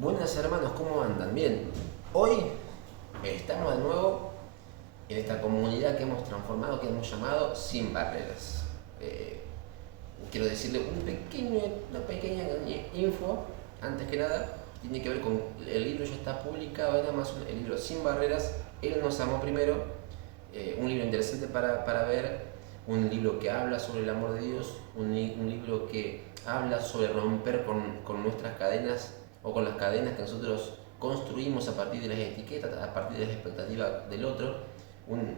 Buenas hermanos, ¿cómo andan? Bien, hoy estamos de nuevo en esta comunidad que hemos transformado, que hemos llamado Sin Barreras. Eh, Quiero decirle una pequeña info, antes que nada, tiene que ver con el libro. Ya está publicado en Amazon, el libro Sin Barreras, Él nos amó primero. Un libro interesante para ver, un libro que habla sobre el amor de Dios, un libro que habla sobre romper con nuestras cadenas o con las cadenas que nosotros construimos a partir de las etiquetas, a partir de las expectativas del otro. Un,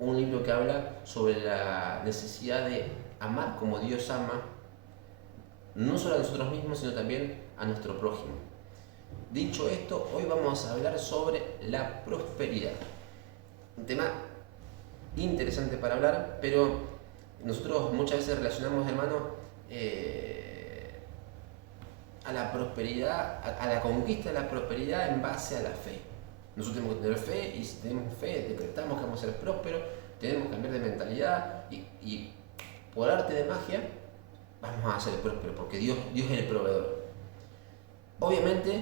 un libro que habla sobre la necesidad de amar como Dios ama, no solo a nosotros mismos, sino también a nuestro prójimo. Dicho esto, hoy vamos a hablar sobre la prosperidad. Un tema interesante para hablar, pero nosotros muchas veces relacionamos, hermano, a la prosperidad, a la conquista de la prosperidad en base a la fe. Nosotros tenemos que tener fe, y si tenemos fe, decretamos que vamos a ser prósperos, tenemos que cambiar de mentalidad y por arte de magia vamos a ser prósperos, porque Dios es el proveedor. Obviamente,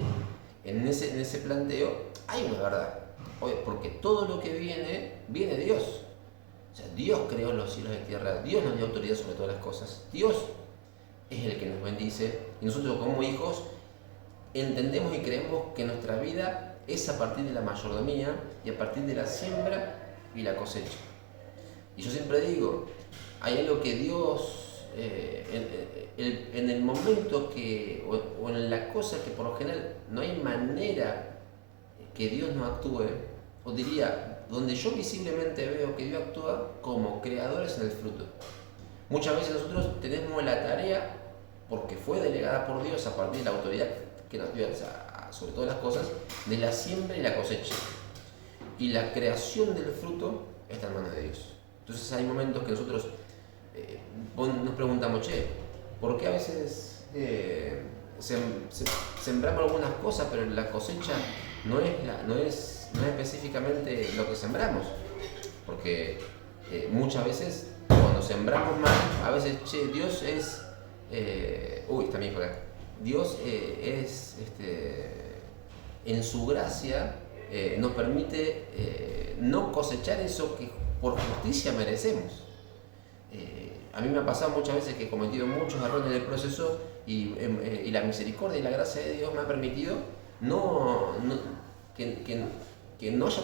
en ese planteo hay una verdad, porque todo lo que viene de Dios. O sea, Dios creó los cielos y la tierra, Dios nos dio autoridad sobre todas las cosas, Dios es el que nos bendice, y nosotros como hijos entendemos y creemos que nuestra vida es a partir de la mayordomía y a partir de la siembra y la cosecha. Y yo siempre digo, hay algo que Dios, en el momento o en la cosa que por lo general no hay manera que Dios no actúe, o diría, donde yo visiblemente veo que Dios actúa como creadores en el fruto. Muchas veces nosotros tenemos la tarea, porque fue delegada por Dios a partir de la autoridad que nos dio sobre todas las cosas, de la siembra y la cosecha. Y la creación del fruto está en manos de Dios. Entonces hay momentos que nosotros nos preguntamos, che, ¿por qué a veces sembramos algunas cosas, pero la cosecha no es específicamente lo que sembramos? Porque muchas veces cuando sembramos mal, a veces, che, Dios es... está mi hijo acá. Dios en su gracia nos permite no cosechar eso que por justicia merecemos. A mí me ha pasado muchas veces que he cometido muchos errores en el proceso y la misericordia y la gracia de Dios me ha permitido no que no haya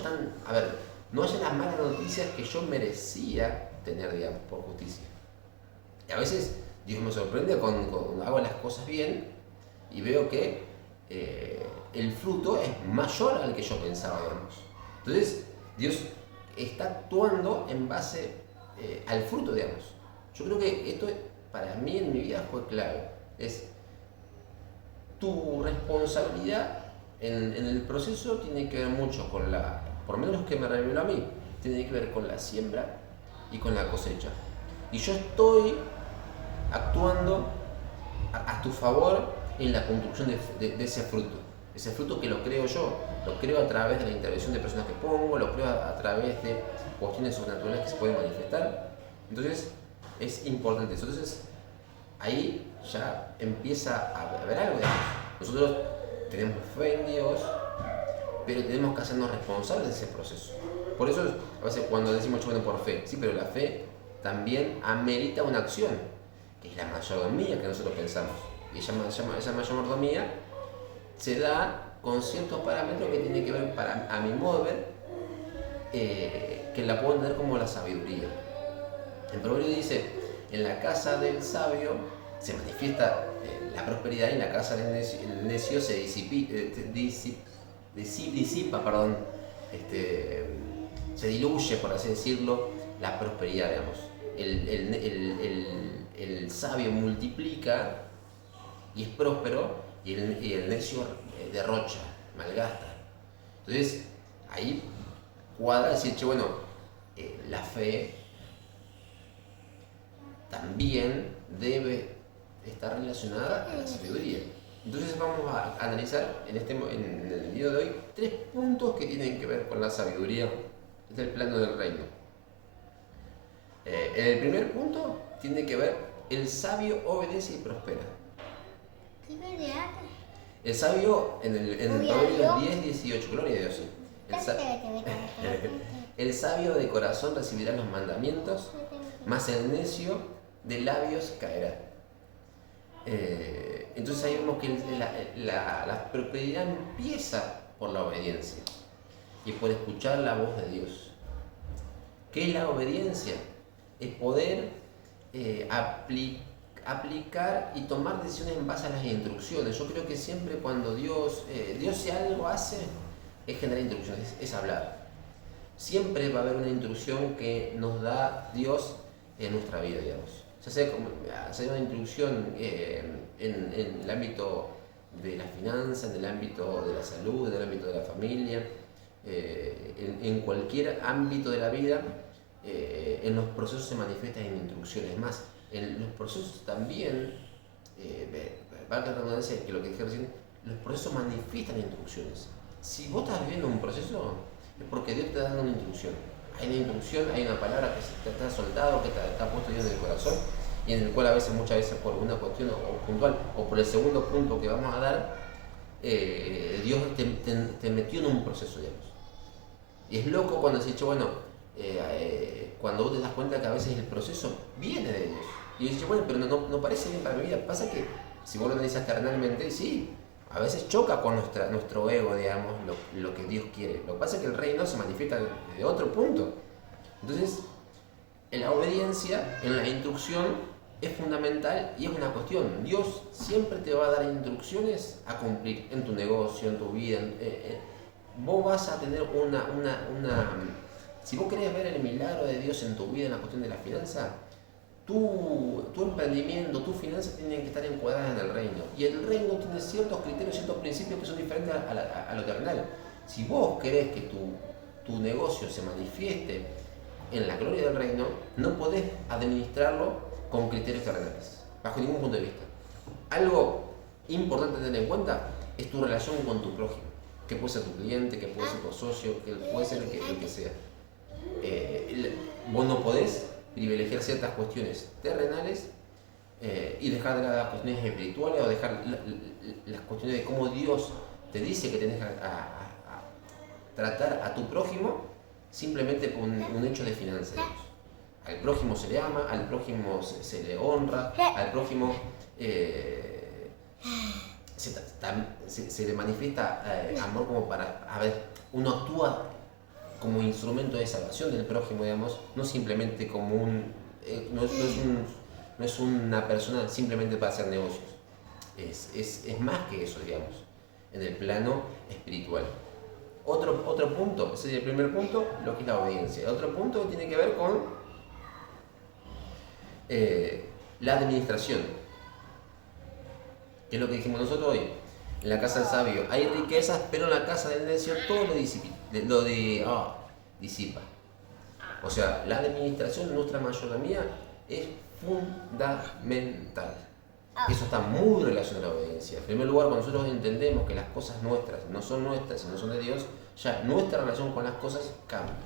no haya las malas noticias que yo merecía tener, digamos, por justicia. Y a veces Dios me sorprende cuando hago las cosas bien y veo que el fruto es mayor al que yo pensaba, digamos. Entonces, Dios está actuando en base al fruto, digamos. Yo creo que esto para mí en mi vida fue clave. Es tu responsabilidad en el proceso tiene que ver mucho con por lo menos que me reveló a mí, tiene que ver con la siembra y con la cosecha. Y yo estoy actuando a tu favor en la construcción de ese fruto. Ese fruto que lo creo yo, lo creo a través de la intervención de personas que pongo, lo creo a través de cuestiones sobrenaturales que se pueden manifestar. Entonces, es importante eso. Entonces, ahí ya empieza a haber algo. Nosotros tenemos fe en Dios, pero tenemos que hacernos responsables de ese proceso. Por eso, a veces cuando decimos, bueno, por fe, sí, pero la fe también amerita una acción, que es la mayordomía que nosotros pensamos. Y esa mayordomía se da con ciertos parámetros que tienen que ver, a mi modo de ver, que la puedo entender como la sabiduría. En Proverbio dice, en la casa del sabio se manifiesta la prosperidad y en la casa del necio se disipa, se diluye, por así decirlo, la prosperidad, digamos. El sabio multiplica y es próspero, y el necio derrocha, malgasta. Entonces, ahí cuadra decir, che, bueno, la fe también debe estar relacionada a la sabiduría. Entonces vamos a analizar en el video de hoy 3 puntos que tienen que ver con la sabiduría del plano del reino. El primer punto tiene que ver, el sabio obedece y prospera. El sabio, en el Proverbios 10:18, gloria a Dios, sí. El sabio de corazón recibirá los mandamientos, mas el necio de labios caerá. Entonces ahí vemos que la prosperidad empieza por la obediencia y por escuchar la voz de Dios. ¿Qué es la obediencia? Es poder aplicar y tomar decisiones en base a las instrucciones. Yo creo que siempre cuando Dios si algo hace, es generar instrucciones, es hablar. Siempre va a haber una instrucción que nos da Dios en nuestra vida, digamos. Ya sea una instrucción en el ámbito de la finanza, en el ámbito de la salud, en el ámbito de la familia, en cualquier ámbito de la vida, en los procesos se manifiestan en instrucciones. Más, en los procesos también, valga la redundancia que lo que dije recién, los procesos manifiestan instrucciones. Si vos estás viviendo un proceso, es porque Dios te está dando una instrucción. Hay una instrucción, hay una palabra que te está soltado, que te está puesto Dios en el corazón, y en el cual muchas veces por una cuestión o puntual, o por el segundo punto que vamos a dar, Dios te metió en un proceso, digamos. Y es loco cuando se dice, bueno, cuando vos te das cuenta que a veces el proceso viene de Dios. Y dices, bueno, pero no parece bien para mi vida. Pasa que si vos lo analizas terrenalmente, sí, a veces choca con nuestro ego, digamos, lo que Dios quiere. Lo que pasa es que el reino se manifiesta de otro punto. Entonces, en la obediencia, en la instrucción, es fundamental y es una cuestión. Dios siempre te va a dar instrucciones a cumplir en tu negocio, en tu vida. Vos vas a tener si vos querés ver el milagro de Dios en tu vida, en la cuestión de la finanza, tu emprendimiento, tus finanzas tienen que estar encuadradas en el reino. Y el reino tiene ciertos criterios, ciertos principios que son diferentes a lo terrenal. Si vos querés que tu negocio se manifieste en la gloria del reino, no podés administrarlo con criterios terrenales, bajo ningún punto de vista. Algo importante a tener en cuenta es tu relación con tu prójimo, que puede ser tu cliente, que puede ser tu socio, que puede ser el que sea. Vos no podés privilegiar ciertas cuestiones terrenales y dejar de las cuestiones espirituales, o dejar las cuestiones de cómo Dios te dice que tenés que tratar a tu prójimo simplemente por un hecho de finanzas. Al prójimo se le ama, al prójimo se le honra, al prójimo se le manifiesta amor como para, uno actúa como instrumento de salvación del prójimo, digamos, no simplemente como no es una persona simplemente para hacer negocios, es más que eso, digamos, en el plano espiritual. Otro punto, ese es el primer punto, lo que es la obediencia. El otro punto tiene que ver con la administración, que es lo que dijimos nosotros hoy. En la casa del sabio hay riquezas, pero en la casa del necio todo lo disipa. O sea, la administración de nuestra mayordomía es fundamental. Eso está muy relacionado a la obediencia. En primer lugar, cuando nosotros entendemos que las cosas nuestras no son nuestras, sino son de Dios, ya nuestra relación con las cosas cambia.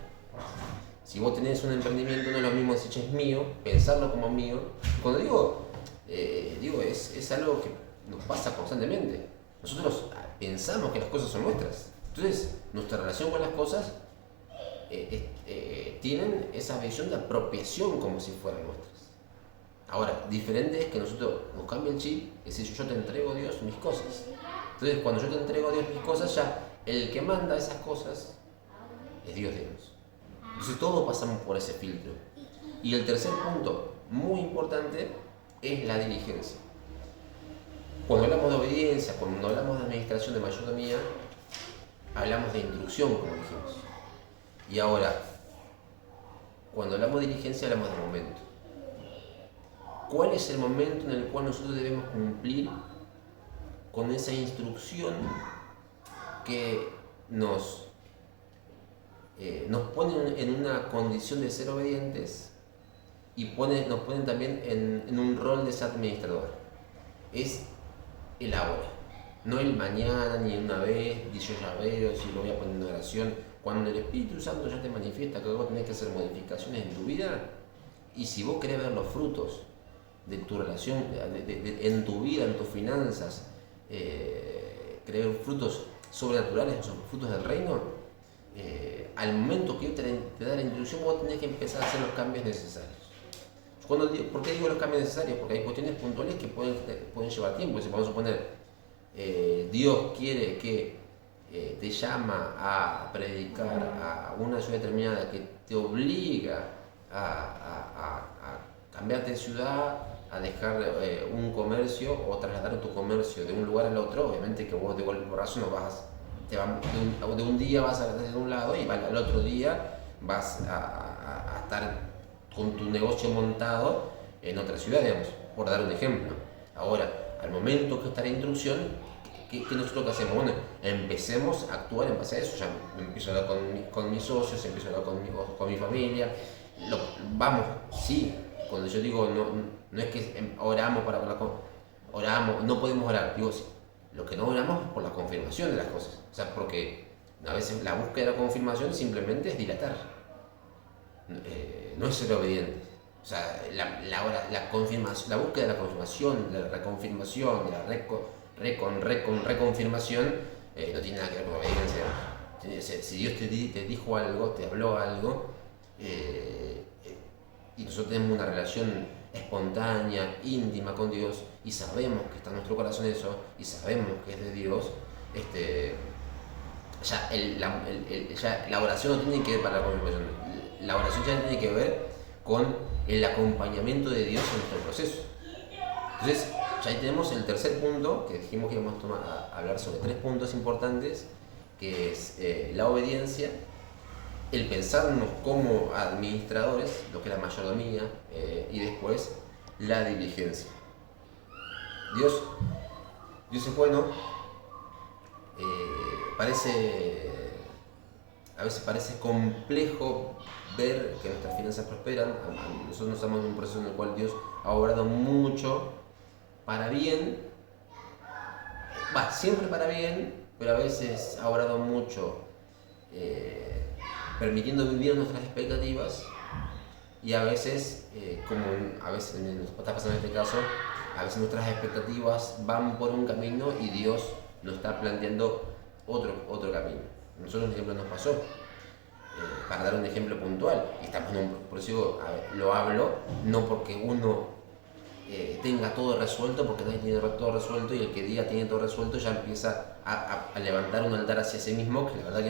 Si vos tenés un emprendimiento, no es lo mismo decir es mío, pensarlo como mío. Cuando digo es algo que nos pasa constantemente. Nosotros pensamos que las cosas son nuestras. Entonces, nuestra relación con las cosas tienen esa visión de apropiación como si fueran nuestras. Ahora, diferente es que nosotros nos cambie el chip, es decir, yo te entrego a Dios mis cosas. Entonces, cuando yo te entrego a Dios mis cosas, ya el que manda esas cosas es Dios de Dios. Entonces, todos pasamos por ese filtro. Y el tercer punto, muy importante, es la diligencia. Cuando hablamos de obediencia, cuando hablamos de administración de mayordomía, hablamos de instrucción, como dijimos. Y ahora, cuando hablamos de diligencia, hablamos de momento. ¿Cuál es el momento en el cual nosotros debemos cumplir con esa instrucción que nos pone en una condición de ser obedientes y nos ponen también en un rol de ser administrador? Es el ahora, no el mañana, ni una vez, ni yo ya veo, si lo voy a poner en oración. Cuando el Espíritu Santo ya te manifiesta que vos tenés que hacer modificaciones en tu vida, y si vos querés ver los frutos de tu relación, en tu vida, en tus finanzas, querer frutos sobrenaturales, o sea, frutos del reino, al momento que te da la instrucción, vos tenés que empezar a hacer los cambios necesarios. ¿Por qué digo los cambios necesarios? Porque hay cuestiones puntuales que pueden llevar tiempo. Si vamos a suponer, Dios quiere que te llama a predicar a una ciudad determinada, que te obliga a cambiarte de ciudad, a dejar un comercio o trasladar tu comercio de un lugar al otro. Obviamente que vos de golpe porrazo no vas, de un día vas a desde un lado y al otro día vas a estar con tu negocio montado en otra ciudad, digamos, por dar un ejemplo. Ahora, al momento que está la instrucción, ¿qué nosotros que hacemos? Bueno, empecemos a actuar en base a eso. Ya empiezo a hablar con mis socios, empiezo a hablar con mi familia. Vamos, sí, cuando yo digo, no es que oramos oramos, no podemos orar, digo, sí, lo que no oramos es por la confirmación de las cosas. O sea, porque a veces la búsqueda de la confirmación simplemente es dilatar, no es ser obediente. O sea, la búsqueda de la confirmación, de la reconfirmación, de la reconfirmación, no tiene nada que ver con obediencia. Si Dios te dijo algo, te habló algo, y nosotros tenemos una relación espontánea, íntima con Dios, y sabemos que está en nuestro corazón eso, y sabemos que es de Dios, ya la oración no tiene que ver para la confirmación. La oración ya tiene que ver con el acompañamiento de Dios en nuestro proceso. Entonces, ya ahí tenemos el tercer punto, que dijimos que íbamos a hablar sobre 3 puntos importantes, que es la obediencia, el pensarnos como administradores, lo que es la mayordomía, y después la diligencia. Dios es bueno, a veces parece complejo ver que nuestras finanzas prosperan. Nosotros estamos en un proceso en el cual Dios ha obrado mucho para bien, siempre para bien, pero a veces ha obrado mucho permitiendo vivir nuestras expectativas, y a veces, como a veces nos está pasando en este caso, a veces nuestras expectativas van por un camino y Dios nos está planteando otro camino. Nosotros, por ejemplo, nos pasó, para dar un ejemplo puntual, estamos en un proceso, lo hablo, no porque uno tenga todo resuelto, porque nadie tiene todo resuelto, y el que diga tiene todo resuelto ya empieza a levantar un altar hacia sí mismo, que la verdad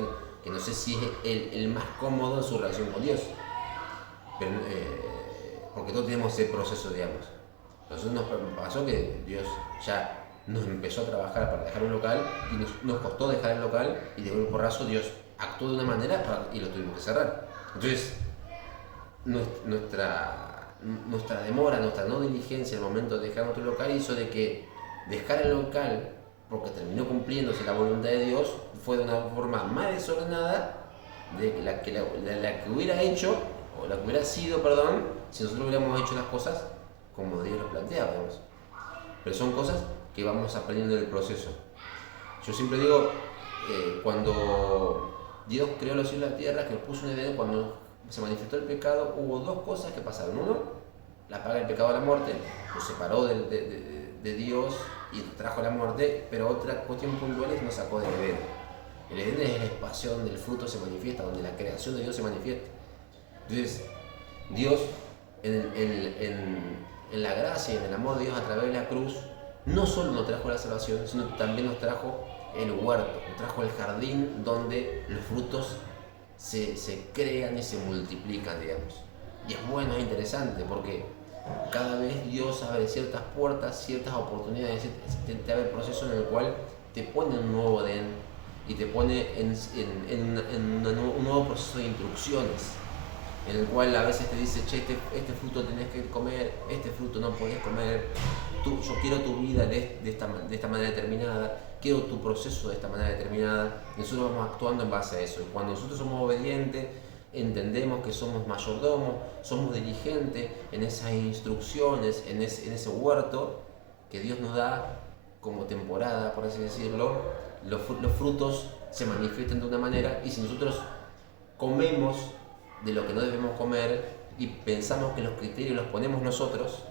que no sé si es el más cómodo en su relación con Dios. Pero, porque todos tenemos ese proceso, digamos. Nosotros nos pasó que Dios ya nos empezó a trabajar para dejar un local, y nos costó dejar el local, y de un porrazo Dios actuó de una manera y lo tuvimos que cerrar. Entonces, nuestra demora, nuestra no diligencia al momento de dejar nuestro local hizo de que dejar el local, porque terminó cumpliéndose la voluntad de Dios, fue de una forma más desordenada de la que hubiera hecho, o la que hubiera sido, si nosotros hubiéramos hecho las cosas como Dios lo planteaba, digamos. Pero son cosas que vamos aprendiendo en el proceso. Yo siempre digo, cuando Dios creó los cielos y la tierra, que los puso en Edén, cuando se manifestó el pecado, hubo 2 cosas que pasaron. Uno, la paga del pecado a la muerte, nos separó de Dios y trajo la muerte, pero otra cuestión puntual es nos sacó del Edén. El Edén es el espacio donde el fruto se manifiesta, donde la creación de Dios se manifiesta. Entonces, Dios, en la gracia y en el amor de Dios a través de la cruz, no solo nos trajo la salvación, sino también nos trajo el huerto, nos trajo el jardín donde los frutos se crean y se multiplican, digamos. Y es bueno, es interesante, porque cada vez Dios abre ciertas puertas, ciertas oportunidades, te abre el proceso en el cual te pone un nuevo Edén y te pone un nuevo proceso de instrucciones, en el cual a veces te dice, che, este fruto tenés que comer, este fruto no podés comer, yo quiero tu vida de esta manera determinada, quiero tu proceso de esta manera determinada. Nosotros vamos actuando en base a eso. Y cuando nosotros somos obedientes, entendemos que somos mayordomos, somos diligentes en esas instrucciones, en ese huerto que Dios nos da como temporada, por así decirlo, los frutos se manifiestan de una manera, y si nosotros comemos de lo que no debemos comer y pensamos que los criterios los ponemos nosotros,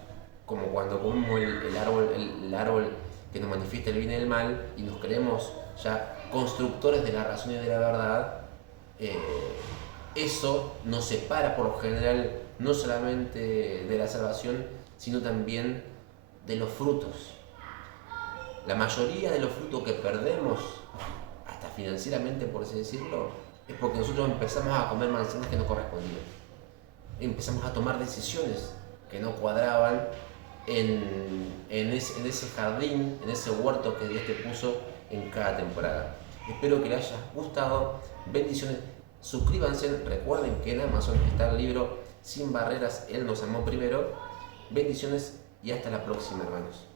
como cuando comemos el árbol que nos manifiesta el bien y el mal y nos creemos ya constructores de la razón y de la verdad, eso nos separa por lo general no solamente de la salvación, sino también de los frutos. La mayoría de los frutos que perdemos, hasta financieramente por así decirlo, es porque nosotros empezamos a comer manzanas que no correspondían. Empezamos a tomar decisiones que no cuadraban en ese jardín, en ese huerto que Dios te puso en cada temporada. Espero que les haya gustado. Bendiciones. Suscríbanse. Recuerden que en Amazon está el libro Sin Barreras, Él nos amó primero. Bendiciones y hasta la próxima, hermanos.